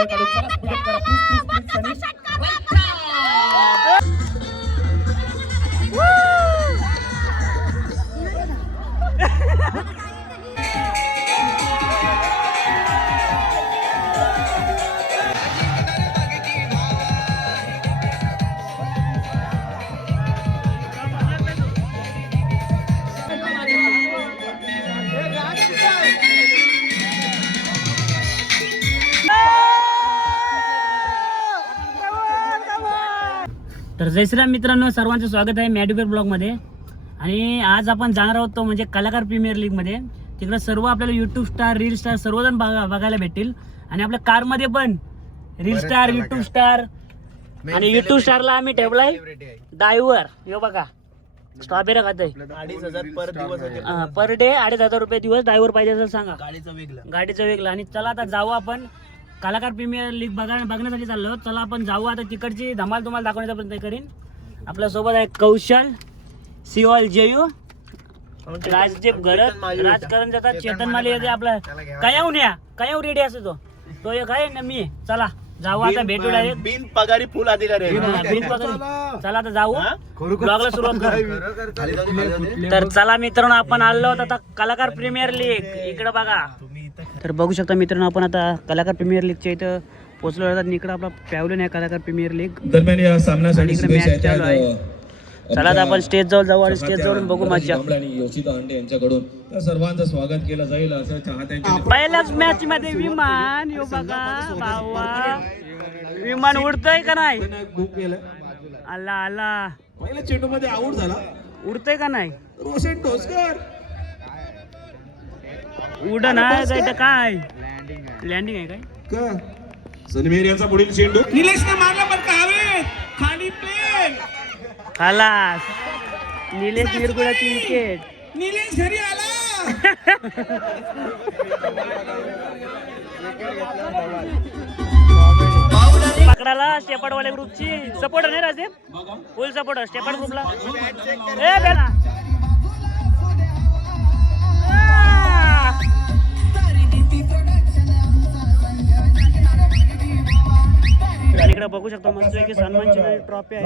वेळ काढून चला स्पीड करा प्लीज प्लीज प्लीज तर जय श्रीराम मित्रांनो, सर्वांचं स्वागत आहे मॅड्युकर ब्लॉगमध्ये. आणि आज आपण जाणार आहोत तो म्हणजे कलाकार प्रीमियर लीगमध्ये. तिकडे सर्व आपल्याला यूट्यूब स्टार, रील स्टार सर्वजण बघायला भेटतील. आणि आपल्या कारमध्ये पण रील स्टार, यूट्यूब स्टार आणि यूट्यूब स्टारला आम्ही ठेवलाय ड्रायव्हर. हे बघा स्ट्रॉबेरी खातोय 2,500 पर दिवस पर डे 2,500 रुपये दिवस. ड्रायव्हर पाहिजे असेल सांगा, गाडीचं वेगळं. आणि चला आता जाऊ आपण कलाकार प्रीमियर लीग बघण्यासाठी चाललो. चला आपण जाऊ आता. तिकडची धमाल तुम्हाला दाखवण्याचा प्रयत्न करीन. आपल्यासोबत आहे कौशल, सिओल, जयू, राजदीप गरज, राजकारण जातात, चेतन माली येते. आपला कयाव रेडी असतो तो एक आहे ना मी. चला जाऊ आता, भेटू डायरेक्ट. बिन पगारी फुल अधिकारी चला आता जाऊ, ब्लॉगला सुरुवात करू. तर चला मित्रांनो, आपण आलो आहोत आता कलाकार प्रीमियर लीग. इकडे बघा. तर बघू शकता मित्रांनो, आपण आता कलाकार प्रीमियर लीगच्या इथं पोहोचलो आहोत. इकडे आपला पॅव्हलियन आहे कलाकार प्रीमियर लीग. दरम्यान या सामन्यासाठी मॅच चालू आहे. चला आता आपण स्टेज जवळ जाऊ आणि स्टेज जवळून बघू मजा. योशिता हांडे यांच्याकडून त्या सर्वांचं स्वागत केलं जाईल असं चाहत्यांच्या पहिल्याच मॅच मध्ये विमान. यो बघा भावा, विमान उडतय का नाही? आला आला. पहिल्या चेंडू मध्ये आऊट झाला. उडतय का नाही? रोशन टोसकर उड नाही जायचं काय? लँडिंग आहे काय? का सनमेर यांचा पुढील चेंडू निलेशने मारला पण कावे खाली प्लेन. खलास. निलेश निरगुडाची विकेट. निलेश घरी आला. पकडाला स्टेपडवाले ग्रुपची सपोर्ट नाही राजदीप, फुल सपोर्ट स्टेपड ग्रुपला. ए बेला इकडे बघू शकतो मस्त की सन्मानची ट्रॉफी आहे.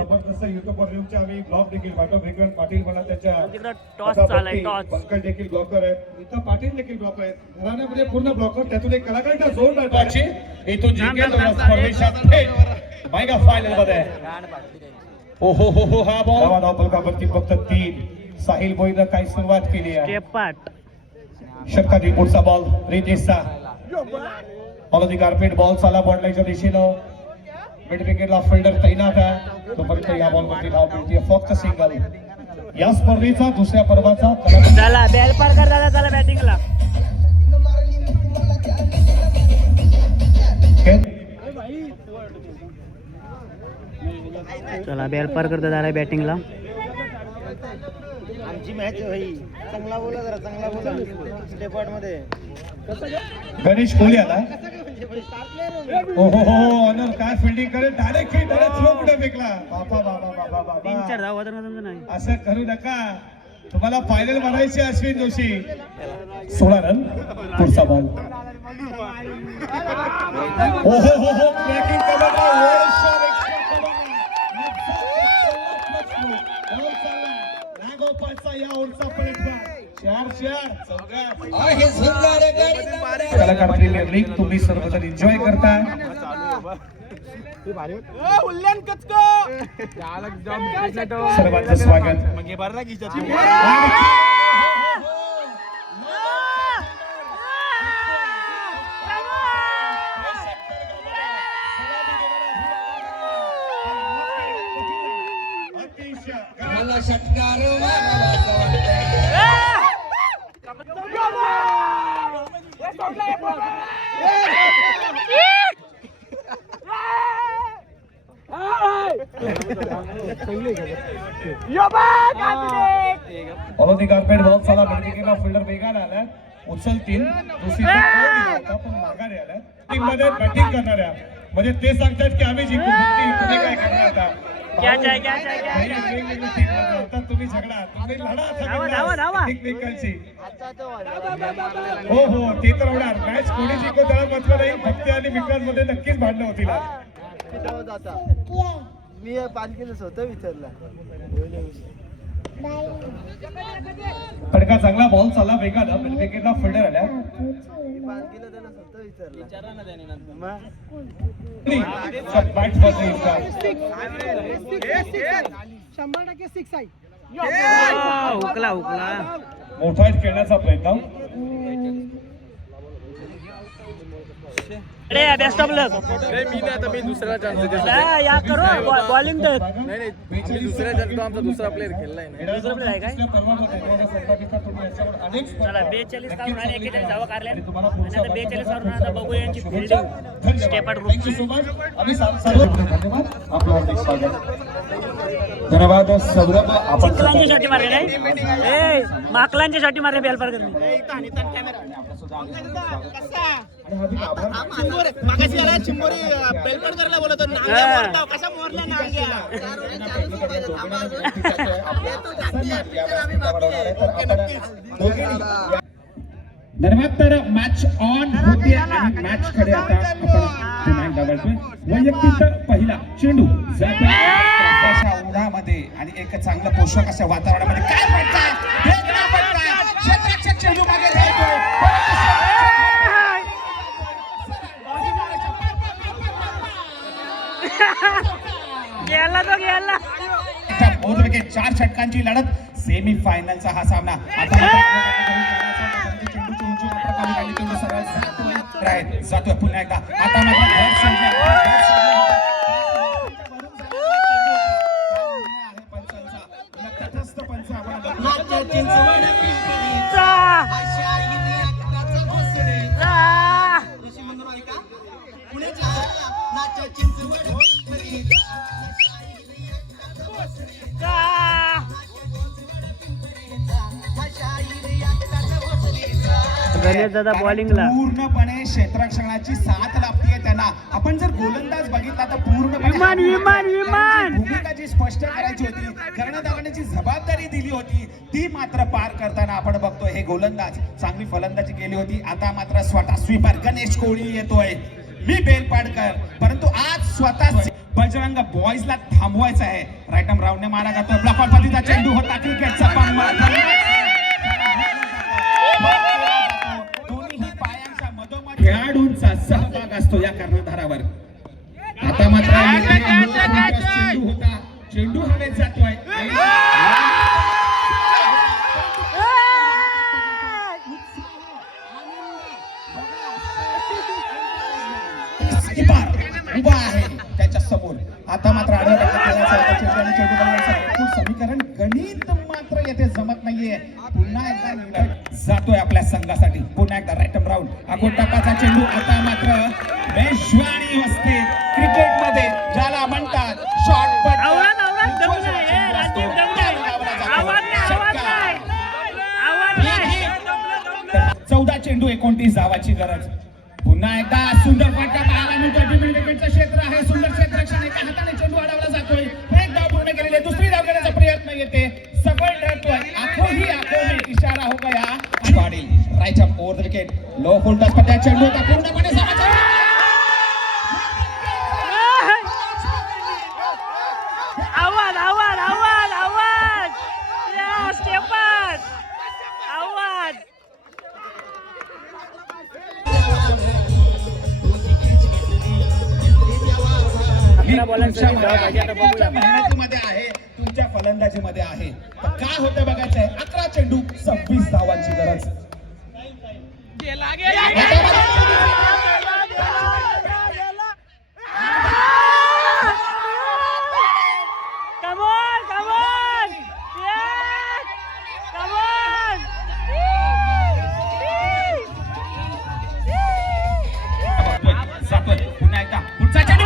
तिकडे टॉस चाललाय. टॉस देखील ब्लॉकर आहेत, इथं पाटील देखील ब्लॉकर आहेत. घराण्यामध्ये पूर्ण ब्लॉकर, त्यातून एक कलाकारांचा जोर मिळतो. इथून जिंकेल फायनल मध्ये. हो हो हो हो, हा बॉल धावपलकावरती फक्त 3. साहिल भोईनं काही सुरुवात केली आहे. स्टेपाट षटकातील पुढचा बॉल रितेशचा. ऑन कार्पेट बॉल चाला बॉन्डलाईच्या दिशेनं. मिड विकेटला फिल्डर तैनात आहे. तोपर्यंत या बॉल वरती धाव मिळते फक्त सिंगल. या स्पर्धेचा दुसऱ्या पर्वाचा झाला. बॅल पार कर दादा, चला बॅटिंगला. चला बॅल पार करता झाला बॅटिंगला. आमची मॅच भाई चांगला बोला, जरा चांगला बोला. स्टेपॉट मध्ये गणेश कोहली आला. हो हो हो, ऑनर काय फिल्डिंग करे. डायरेक्ट थ्रो कुठे फेकला. बाबा बाबा बाबा बाबा, 3-4 धाव नाही. असं करू नका. तुम्हाला फायनल मारायचे अश्विन जोशी. 16 रन. पुढचा बॉल. हो हो हो हो, ब्रेकिंग कलाकार प्रीमियर लीग तुम्ही सर्वजण एन्जॉय करताय. सर्वांचं स्वागत. कार्पेट बॉल चला बँकेला फिल्डर वेगाने आलाय. उचलतील दुसरी पण माघारी आलाय. मध्ये बॅटिंग करणाऱ्या म्हणजे ते सांगतात की आम्ही जिंकू. तुम्ही काय करणार आता? कॅच आहे कॅच आहे नाही, कॅच आहे. वेगवेगळे team मध्ये होतात, तुम्ही झगडा तुम्ही लढा आता धावा, बिंदास धावा, धावा. एकमेकांशी. आता तो वाजवा. हो हो ते तर होणार. मॅच कोणी जिंकतो त्याला महत्व नाही. भक्ती आणि विक्रांत मध्ये नक्कीच भांडणं होतील आज. किती होत आता? मी पालखीला स्वतः विचारला. फटका चांगला बॉल चालला वेगानं मिड विकेटला फिल्डर आल्या. मी पालखीला त्याला स्वतः विचारला. मग? बॅट फॉर द इफ्तार. 100% 6 आहे. हुकला हुकला. मोठा हिट खेळण्याचा प्रयत्न. अरे बेस्ट ऑफ लक. मी नाही आता मी दुसरा चान्स या करो बॉलिंग तर नाही मी दुसऱ्या चान्स आमचा दुसरा प्लेअर खेळलाय ना दुसरं प्लेअर आहे काय? पर्वामध्ये 2027 तुम्ही याच्यावर अनेक चला 42 काढून आणि 41 धावा काढल्या आणि आता 42 काढून आता बघूया यांची फिल्डिंग स्टेपआउट ग्रुपची. धन्यवाद. आपलं हार्दिक स्वागत. धन्यवाद सौरभ. आपण चिखलांच्या शॉटी मारले नाही ए माकलांच्या शॉटी मारले बेलपार करणे. धन्यवाद. तर मॅच ऑन होते आणि मॅच कडे आता आपण पुन्हा एकदा वळतोय. वैयक्तिक पहिला चेंडू जातो अशा उन्हामध्ये आणि एक चांगलं पोषक अशा वातावरणामध्ये काय फटका वेगळा फटका क्षेत्राच्या चेंडू मागे जातो. गेला तो गेला. बोध विकेट 4 षटकांची लढत सेमी फायनलचा हा सामना आता जातोय पुन्हा एकदा आता गणेश दादा बॉलिंगला पूर्णपणे क्षेत्ररक्षणाची साथ लाभतीये त्यांना. आपण जर गोलंदाज बघितला तर पूर्णपणे विमान विमान विमान भूमिका जी स्पष्ट करायची होती कर्णधाराची जबाबदारी दिली होती ती मात्र पार करताना आपण बघतोय हे गोलंदाज चांगली फलंदाजी केली होती. आता मात्र स्वतः स्वीपर गणेश कोहली येतोय. मी बेलपाडकर परंतु आज स्वतः बजरंग बॉयजला थांबवायचं आहे. राईटम राऊंडने मारा जातोय. ब्लॉकआउट पद्धतीचा चेंडू होता क्रिकेटचा दोन्ही पायांच्या मधोमध खेळाडूंचा सहभाग असतो या कर्णधारावर. आता मात्र चेंडू होता. चेंडू हवेत जातोय. उभा आहे त्याच्या समोर. आता मात्र समीकरण गणित मात्र येथे जमत नाहीये. पुन्हा एकदा जातोय आपल्या संघासाठी. पुन्हा एकदा राईटम राऊंड अगोदर टप्प्याचा चेंडू. आता मात्र मेजवानी असते क्रिकेट मध्ये ज्याला म्हणतात शॉर्टपट. 14 चेंडू 29 धावाची गरज. पुन्हा एकदा सुंदर फटका पाहायला मिळतो. विकेटचं क्षेत्र आहे. सुंदर क्षेत्ररक्षण एका हाताने चेंडू अडवला जातोय. एक धाव पूर्ण केलेली. दुसरी धाव घेण्याचा प्रयत्न येते. सफल ठरतोय. आखो ही आखो में इशारा हो गया. वाढील right up over the wicket. Low full touch पट्ट्या चेंडू होता पूर्णपणे आवाज आवाज आवाज आवाज स्टेपन आवाज. तुमच्या मेहनतीमध्ये आहे तुमच्या फलंदाजीमध्ये आहे. तर काय होतं बघायचंय. 11 चेंडू 26 धावांची गरज. जातोय पुन्हा एकदा पुढचा चेंडू.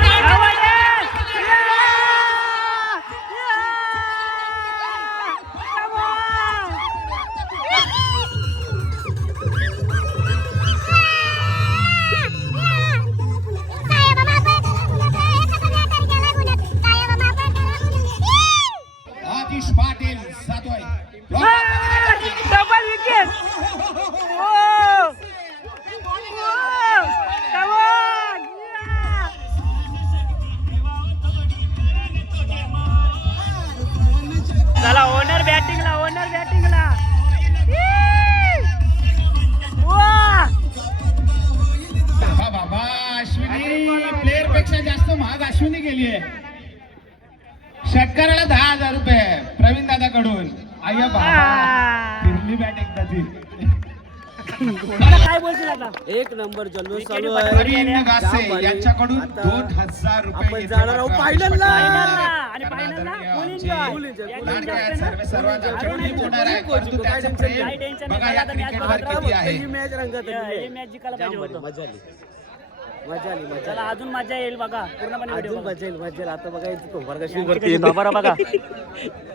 बॅटिंगला ओनर बॅटिंगला बाबा अश्विनी प्लेअर पेक्षा जास्त महाग अश्विनी गेली आहे. षटकाराला 10,000 रुपये प्रवीण दादाकडून. आय्या बाबा फिरली बॅट एकदा ती. काय बोलशील आता? एक नंबर जल्लोष चालू प्रवीण आहे. गासे यांच्याकडून 2,000 रुपये आपण जाणार आहोत फायनलला. आणि फायनलला मुलींचा सर्वांना आठवणी होणार आहे. परंतु त्याचं प्रेम बघा या क्रिकेटवर किती आहे. ही मॅच रंगत आहे. हे मॅच जिंकायला पाहिजे होतं. मजा आली मजा आली मजा चला अजून मजा येईल बघा पूर्णपणे व्हिडिओ अजून मजा येईल मजा येईल. आता बघा यांची तोंड कशी कशी बघा बघा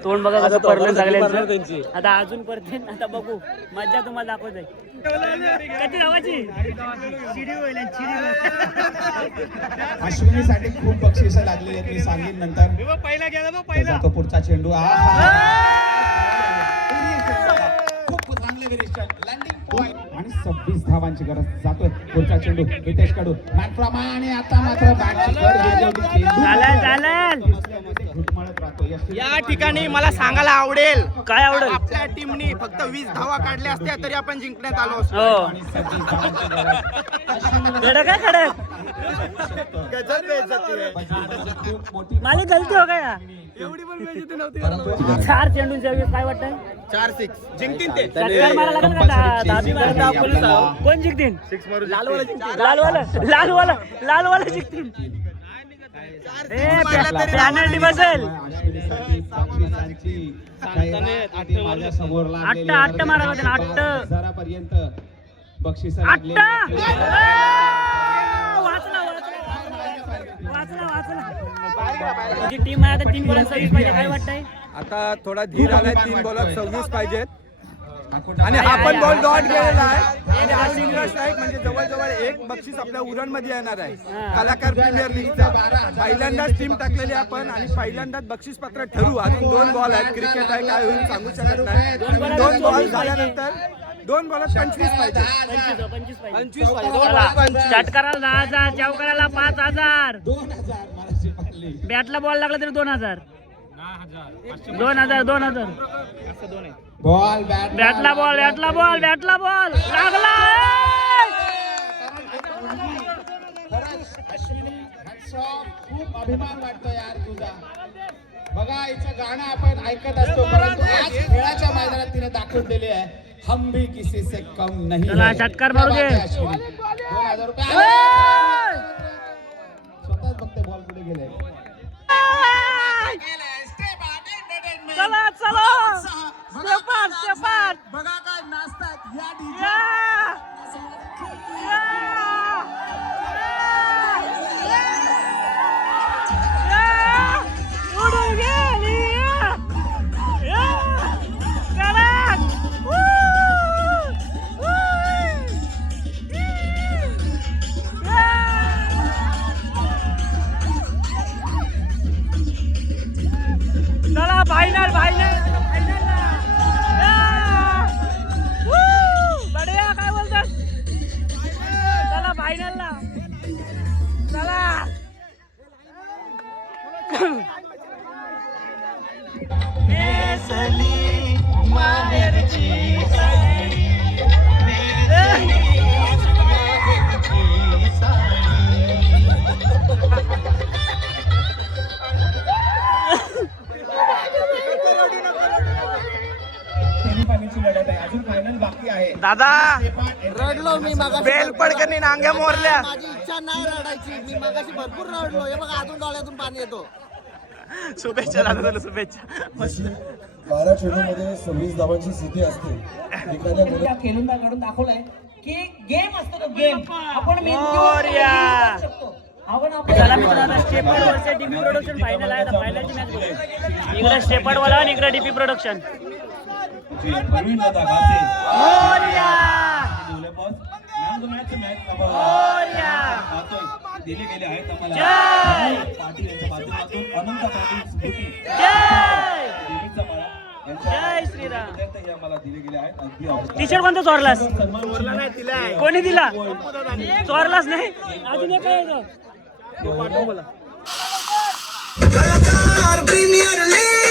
तोंड बघा कसं पडलं त्यांची. सगळ्यांची. आता अजून परत आता बघू मजा तुम्हाला दाखवत आहे. कधी गावाची चिडी होईल अश्विनीसाठी खूप बक्षिसं लागलेली आहेत. मी सांगेन नंतर. पहिला गेला त्याचा तो पुढचा चेंडू खूप चांगले विनिशन लँडिंग पॉइंट आणि 26 धावांची गरज. जातोय पुढचा चेंडू हितेश कडू आणि आता मात्र बॅटची घुटमळत राहतो. या ठिकाणी मला सांगायला आवडेल काय आवडेल? आपल्या टीमनी फक्त 20 धावा काढल्या असत्या तरी आपण जिंकण्यात आलो असतो. हो आणि 26 धावांची गरज. कडक आहे कडक. खूप मोठी मला गलती हो गया. एवढी पण बेइज्जती नव्हती. 4 चेंडूंच्या वेळेस काय वाटतं? 4-6 जिंकतील ते. षटकार मारा लागेल का? दहावी मारा आपण. कोण जिंकतील? लालवाला जिंकतील. पॅनल्टी बसेल. माझ्या समोर आट्ट मारा लागेल. हजारापर्यंत बक्षीस जी टीम आहे आता 3 बॉलात 26 पाहिजे. काय वाटतंय? आता थोडा धीर आलाय. 3 बॉलात 26 पाहिजेत आणि हा पण बॉल डॉट गेलेला आहे आणि हा सिंगल स्ट्राईक म्हणजे जवळजवळ एक बक्षीस आपल्या उरणमध्ये येणार आहे. कलाकार प्रीमियर लीगचा पहिल्यांदाच टीम टाकलेली आपण आणि पहिल्यांदाच बक्षीस पत्र ठरवू. अजून 2 बॉल आहेत. क्रिकेट आहे काय होईल सांगू शकत नाही. 2 बॉल झाल्यानंतर 2 बॉलात 25 पाहिजे. 25 पाहिजे. षटकाराला 10,000, चौकाराला 5,000. 2000 बॅटला बॉल लागला तरी 2,000. 2,000 बॉल बॅटला बॉल लागला. अश्विनी खूप अभिमान वाटतो यार तुझा. बघा हिचं गाणं आपण ऐकत असतो परंतु आज खेळाच्या मैदानात तिने दाखवून दिले आहे हम भी किसी से कम नहीं. चला, षटकार मारू दे. 2,000 रुपये स्वतःच फक्त बॉल पुढे गेले. बघा काय नाचतात या डीजे. चला फायनल बढिया. काय बोलतात? चला फायनलला चला. अजून फायनल बाकी आहे. दादा रडलो मी मगाशी. बेल पडकनी नांग्या मोरल्या. माझी इच्छा नाही रडायची. मी मगाशी भरपूर रडलो. हे बघा अजून डोळ्यातून पाणी येतो. शुभेच्छा दादा तुला शुभेच्छा. 12 चेंडूमध्ये 26 धावांची स्थिती असते. एखाद्या मुला खेळून दाखवलंय की गेम असतो तो गेम आपण चला मित्रांनो stepped versus DP production final आहे. आता फायनलची मॅच बघू. इकडे स्टेपड वाला आणि इकडे डीपी प्रोडक्शन. दिले गेले आहेत आम्हाला जय पाटील यांच्या माध्यमातून अनंत पाटील जय श्रीराम. हे आम्हाला दिले गेले आहेत. अगदी टी शर्ट कोणता चोरलास? दिलाय कोणी दिला? चोरलास नाही. अजून एक आहे तो. प्रीमियर लीग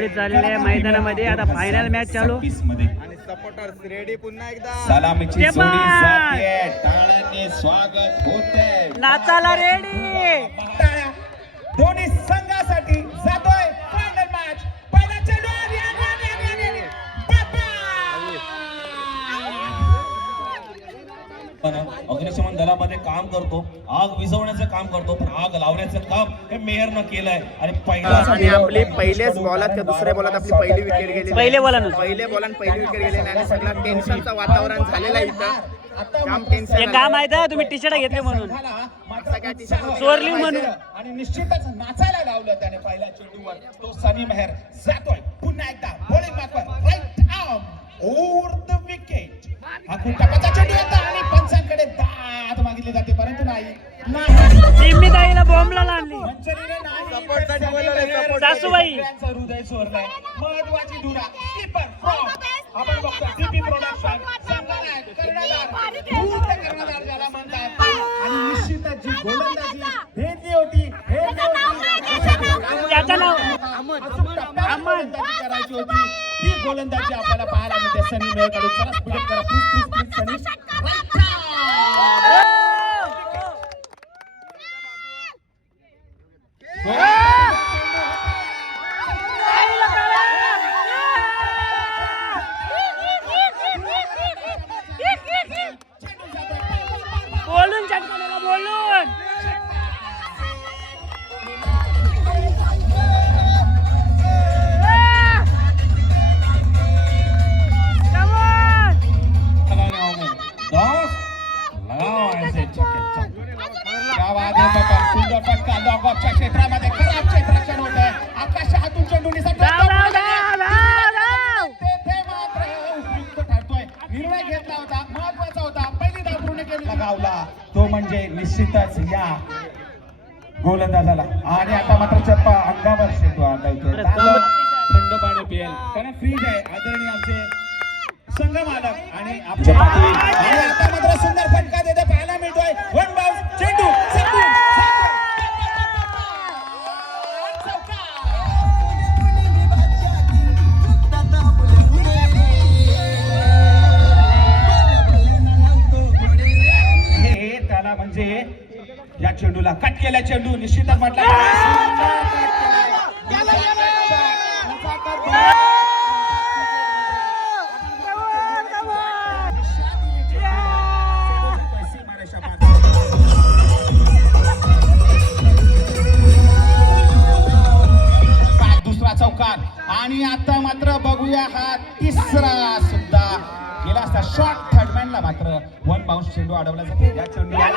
धावपळी चाललेली आहे मैदानामध्ये. आता फायनल मॅच चालू. 26 मध्ये आणि सपोर्टर्स रेडी पुन्हा एकदा. सलामीची ते जोडी पण. जाते, टाळ्यांनी स्वागत होते. नाचाला रेडी. टाळ्या दोन्ही संघासाठी जातोय फायनल मॅच. पहिला चेंडू अग्निशमन दलामध्ये काम करतो, आग विझवण्याचं काम करतो, पण आग लावण्याचं काम हे मेयरनं केलंय. आणि आणि आपली पहिल्याच बॉलात किंवा दुसऱ्या बॉलात आपली पहिली विकेट गेली. पहिल्या बॉलानं. पहिल्या बॉलात पहिली विकेट गेली आणि सगळं टेन्शनचं वातावरण झालेलं आहे इथं. काम टेन्शन हे काम आहे तर तुम्ही टी शर्ट घेतले म्हणून. चोरली म्हणून. आणि निश्चितच नाचायला लावलं त्याने पहिल्या चेंडूवर. तो सनी मेहर जातोय पुन्हा एकदा बॉलिंग मार्कवर right arm over the wicket. हा खूप टकाचा चेंडू होता आणि पंचांकडे दाद मागितली जाते, परंतु नाही. चिम्मीताईला बॉम्बला आणली. मंचरीने नाही. सपोर्टसाठी बोलवलंय, सपोर्ट. सासूबाई. सगळ्यांचं हृदय चोरलंय. महत्वाची धुरा कीपर फ्रॉम आपण बघतो डीपी प्रोडक्शन संघानायक कर्णधार पूर्ण कर्णधार ज्याला म्हणतात. आणि निश्चितच जी गोलंदाजी हेरली होती त्याचं नाव गोलंदाजी करायची होती, ती गोलंदाजी आपल्याला पाहायला मिळते सनी मेहरकडून. चला स्पीड करा प्लीज प्लीज प्लीज सनी. बोलून चटकाला बोलून. सुंदर फटका लॉगऑफच्या क्षेत्रामध्ये खराब क्षेत्ररक्षण होत आहे. आकाश हातून चेंडू निसटतो. तेथे मात्र उपयुक्त ठरतोय. निर्णय घेतला होता, महत्वाचा होता. पहिली धाव पूर्ण केली लगावला तो म्हणजे निश्चितच या गोलंदाजाला. आणि आता मात्र चप्पा अंगावर शेतू आदळतोय. थंड पाणी पियेल कारण फ्रीज आहे. आदरणीय आमचे संघ मालक आणि आता मात्र सुंदर फटका देते पाहायला मिळतोय. वन बाउन्स चेंडू हे त्याला म्हणजे या चेंडूला कट केला. चेंडू निश्चितच म्हटलं दुसरा चौकार. आणि आता मात्र बघूया हा तिसरा सुद्धा गेला असता शॉर्ट थर्डमॅनला मात्र वन बाउन्स चेंडू अडवला जातो. या चेंडूला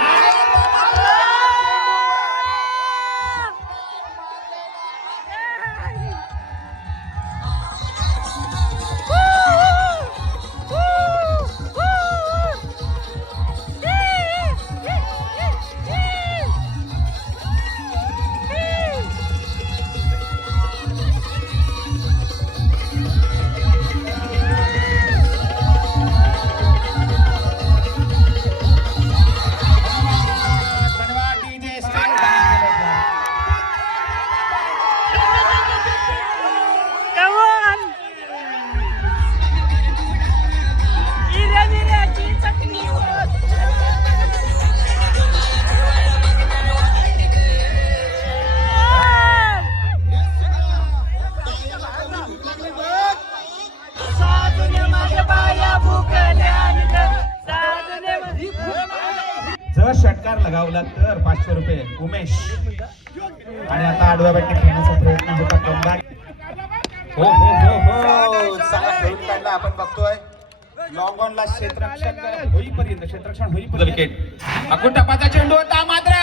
जर षटकार लगावला तर 500 रुपये उमेश. आणि आता आडव्या बॅटिंग खेळण्याचा प्रयत्न होता कमबॅक. हो हो हो हो चांगला खेळून काढला. आपण बघतोय लॉंग ऑनला क्षेत्ररक्षण होईपर्यंत विकेट. अकुटपाचा चेंडू होता मात्र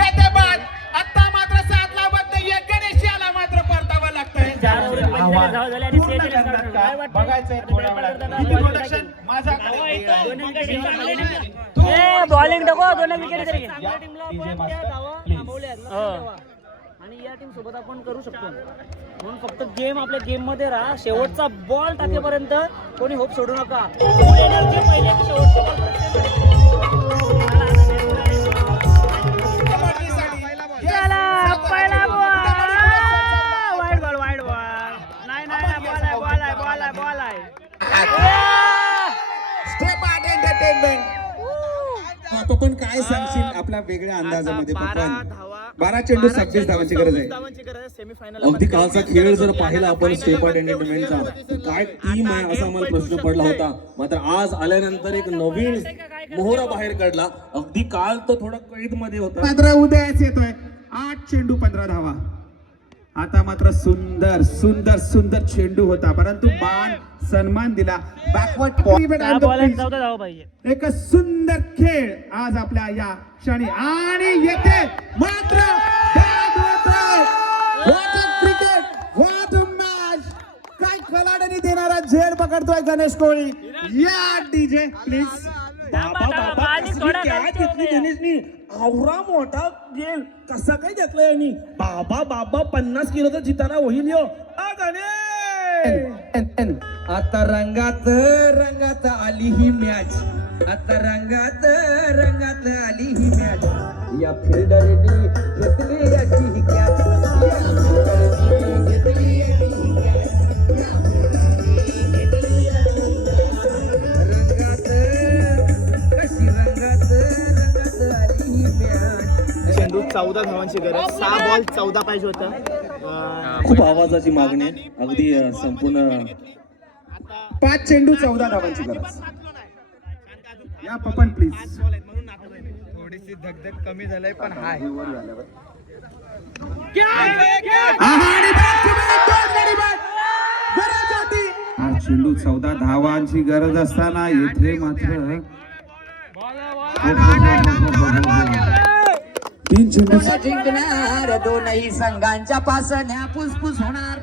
येते बाद. आता मात्र 7 ला बद्द गणेश याला मात्र परतावं लागतंय. बघायचंय थोड्या वेळात बॉलिंग टाको. 2 विकेट तरी आणि या टीम सोबत आपण करू शकतो. म्हणून फक्त गेम आपल्या गेम मध्ये राहा. शेवटचा बॉल टाकेपर्यंत कोणी होप सोडू नका. पहिले वाईट बॉल नाही पपन काय सांगशील आपल्या वेगळ्या अंदाजामध्ये? पपन 12 चेंडू 26 धावांची गरज आहे. सेमीफायनल अगदी कालचा खेळ जर पाहिला आपण स्टेप आर्ट एंटरटेनमेंटचा, तर काय टीम आहे असा आम्हाला प्रश्न पडला होता. मात्र आज आल्यानंतर एक नवीन मोहरा बाहेर काढला. अगदी काल तर थोडा कैद मध्ये होता. मात्र उदयाच येतोय. 8 चेंडू 15 धावा. आता मात्र सुंदर सुंदर सुंदर चेंडू होता, परंतु बाण सन्मान दिला. बॅकवर्ड त्या बॉलला 14 धावा पाहिजे. एक सुंदर खेळ आज आपल्या या क्षणी आणि येते मात्र बाद होतोय. What a cricket, what a match. काय खिलाड्यांनी देणारा झेल पकडतोय गणेश कोळी. या डीजे प्लीज. आवरा मोठा गेल कसा काय घेतलाय यांनी. बाबा 50 किलोचा जिताना होईल यो. आता रंगात आली ही मॅच. आता रंगात आली ही मॅच. या फिल्डरनी घेतली याची ही कॅच. चेंडू 14 धावांची गरज. 6 बॉल 14 पाहिजे होता. खूप आवाजाची मागणी आहे. अगदी संपूर्ण 5 चेंडू 14 धावांची गरज. या पपन प्लीज. थोडीशी धगधग कमी झालंय पण हाय. हा चेंडू 14 धावांची गरज असताना येथे मात्र 3 चेंडू जिंकणार दोनही संघांच्या पासण्या पुसपुस होणार.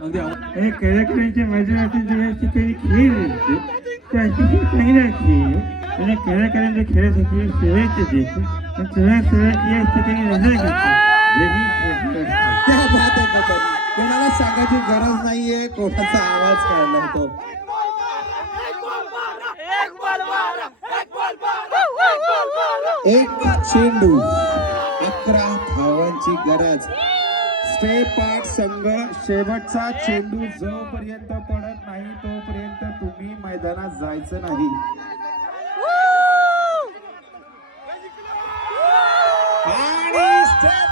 हे खेळाडूंची मजेची जी काही खेळ त्याची चांगली असते आणि खेळाडूंच्या खेळासाठी सेवेचे देते कोणाला सांगायची गरज नाहीये. कोणाचा आवाज काढला तो. एक चेंडू 11 धावांची गरज. स्टेप आर्ट संघ शेवटचा चेंडू जोपर्यंत पडत नाही तोपर्यंत तुम्ही मैदानात जायचं नाही. आणि स्टेप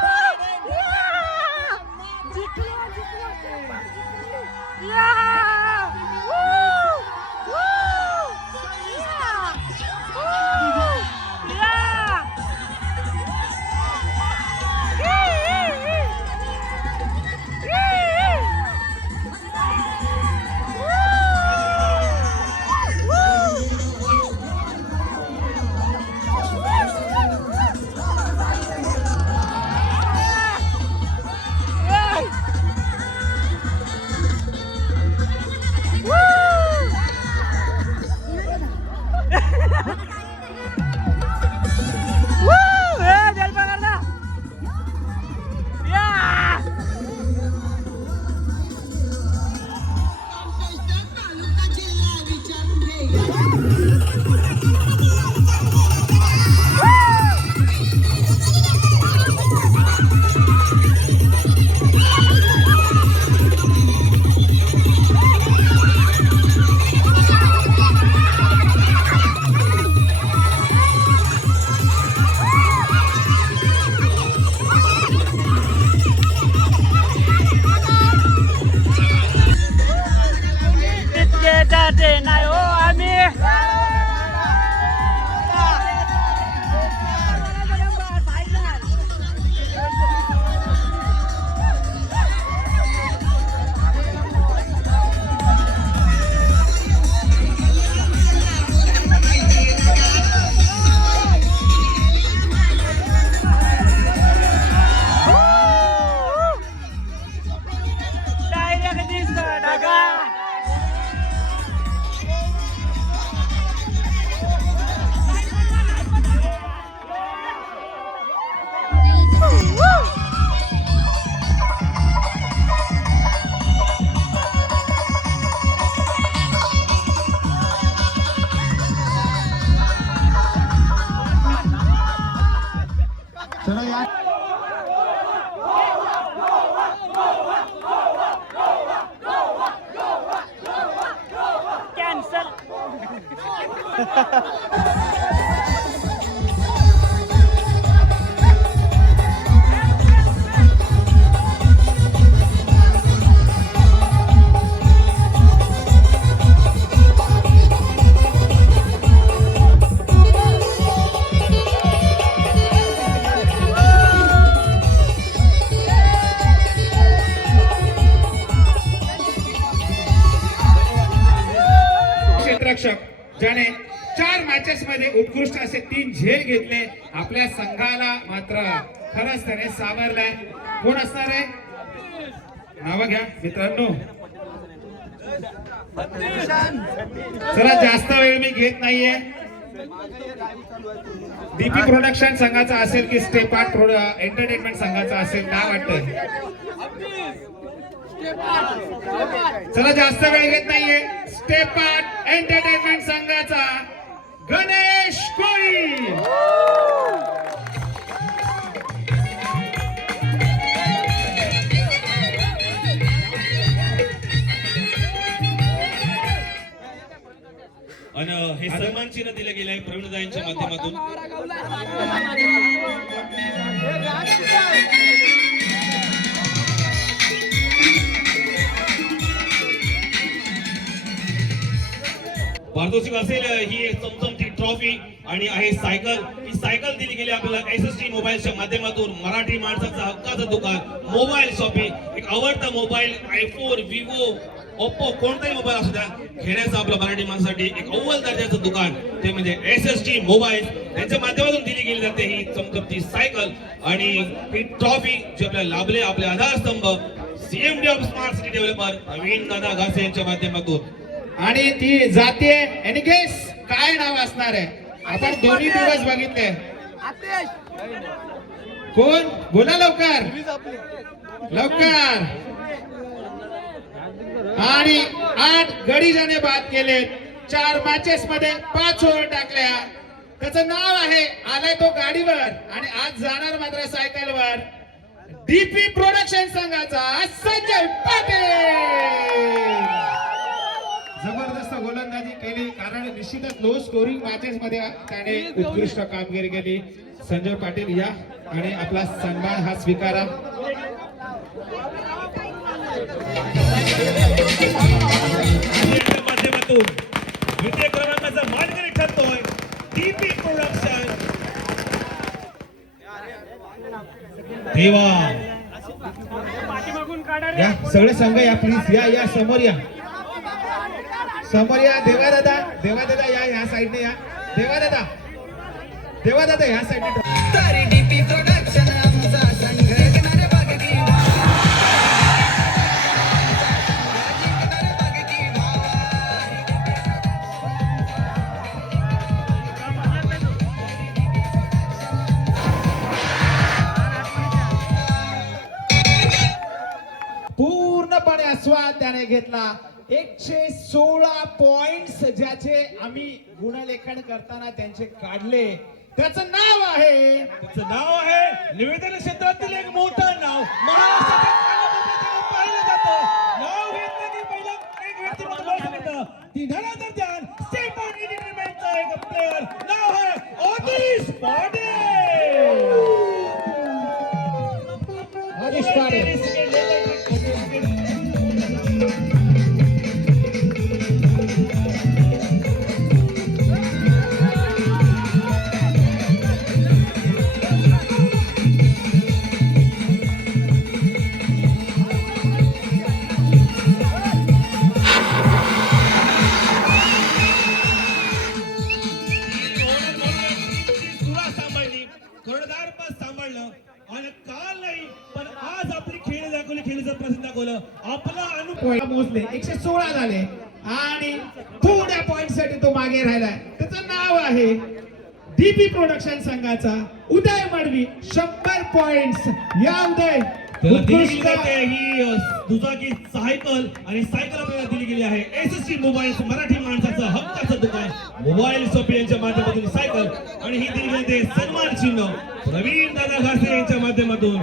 कॅन्सल. उत्कृष्ट असे 3 झेल घेतले. आपल्या संघाला मात्र खरंच त्याने सावरलाय. कोण असणार आहे? नाव घ्या मित्रांनो. चला जास्त वेळ मी घेत नाहीये. डीपी प्रोडक्शन संघाचा असेल की स्टेप आर्ट एंटरटेनमेंट संघाचा असेल, काय वाटतंय? चला जास्त वेळ घेत नाहीये. स्टेप आर्ट एंटरटेनमेंट संघाचा गणेश कोळी. आणि हे सन्मान चिन्ह दिलं गेलं आहे प्रवीणदाईंच्या माध्यमातून. पारितोषिक असेल ही एक चमचमती ट्रॉफी आणि आहे सायकल. ही सायकल दिली गेली आपल्याला SST मोबाईलच्या माध्यमातून. मराठी माणसाचं हक्काचं दुकान मोबाईल शॉपिंग. एक आवडता मोबाईल iPhone, Vivo, Oppo कोणताही मोबाईल असू द्या, घेण्याचं आपल्या मराठी माणसासाठी एक अव्वल दर्जाचं दुकान ते म्हणजे SST मोबाईल. त्यांच्या माध्यमातून दिली गेली जाते ही चमचमती सायकल आणि ही ट्रॉफी जी आपल्याला लाभले आपले आधारस्तंभ CMD of smart city developer Navin दादा घासे यांच्या माध्यमातून. आणि ती जाते आणि गेस काय नाव असणार आहे? आपण दोन्ही दिवस बघितले. कोण? बोला लवकर लवकर. आणि 8 गडी ज्याने बाद केले, 4 मॅचेस मध्ये 5 ओव्हर टाकल्या. त्याचं नाव आहे, आलाय तो गाडीवर आणि आज जाणार मात्र सायकलवर. डीपी प्रोडक्शन संघाचा संजय पाटील. जबरदस्त गोलंदाजी केली, कारण निश्चितच लो स्कोरिंग मॅचेस मध्ये त्याने उत्कृष्ट कामगिरी केली. संजय पाटील या आणि आपला सन्मान हा स्वीकारा. माध्यमातून द्वितीय क्रमांकाचा मानकरी ठरतोय डीपी प्रोडक्शन. देवा या सगळे संघ या प्लीज, या समोर या, समोर या. देवा दादा या, ह्या साईडने या. देवा दादा ह्या साईडने. डीपी प्रोडक्शन आमचा संघ किनारे बघती पूर्णपणे आस्वाद त्याने घेतला. 116 पॉइंट्स ज्याचे आम्ही गुणलेखन करताना त्यांचे काढले. त्याचं नाव आहे निवेदन क्षेत्रातील एक मोठं नाव. महाराष्ट्राच्या पाहिलं जातं. नाव घेतलं की पहिलं एक व्यक्ती मला येतं. तिघाला जर ध्यान स्टेप आउट एंटरटेनमेंटचा एक प्लेयर नाव आहे आदिश पाटील. मोजले 116 झाले आणि थोड्या पॉइंट साठी तो मागे राहिलाय. त्याचं नाव आहे डीपी प्रोडक्शन संघाचा उदय मडवी. 100 पॉइंट्स. या उदय उत्कृष्ट ही दुचाकी सायकल आणि सायकल आपल्याला दिली गेली आहे SST मोबाईल मराठी माणसाचं हक्काचं दुकान मोबाईल शॉपिंग यांच्या माध्यमातून सायकल आणि ही दिली गेली सन्मान चिन्ह प्रवीण दादा घासे यांच्या माध्यमातून.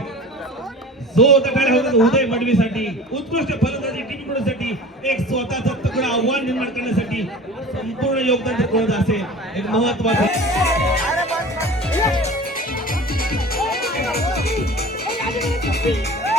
जो होता उदय मडवीसाठी उत्कृष्ट फलंदाजी टीम साठी एक स्वतःचा तगडा आव्हान निर्माण करण्यासाठी संपूर्ण योगदान ते कोणाचं असेल एक महत्वाचं. अरे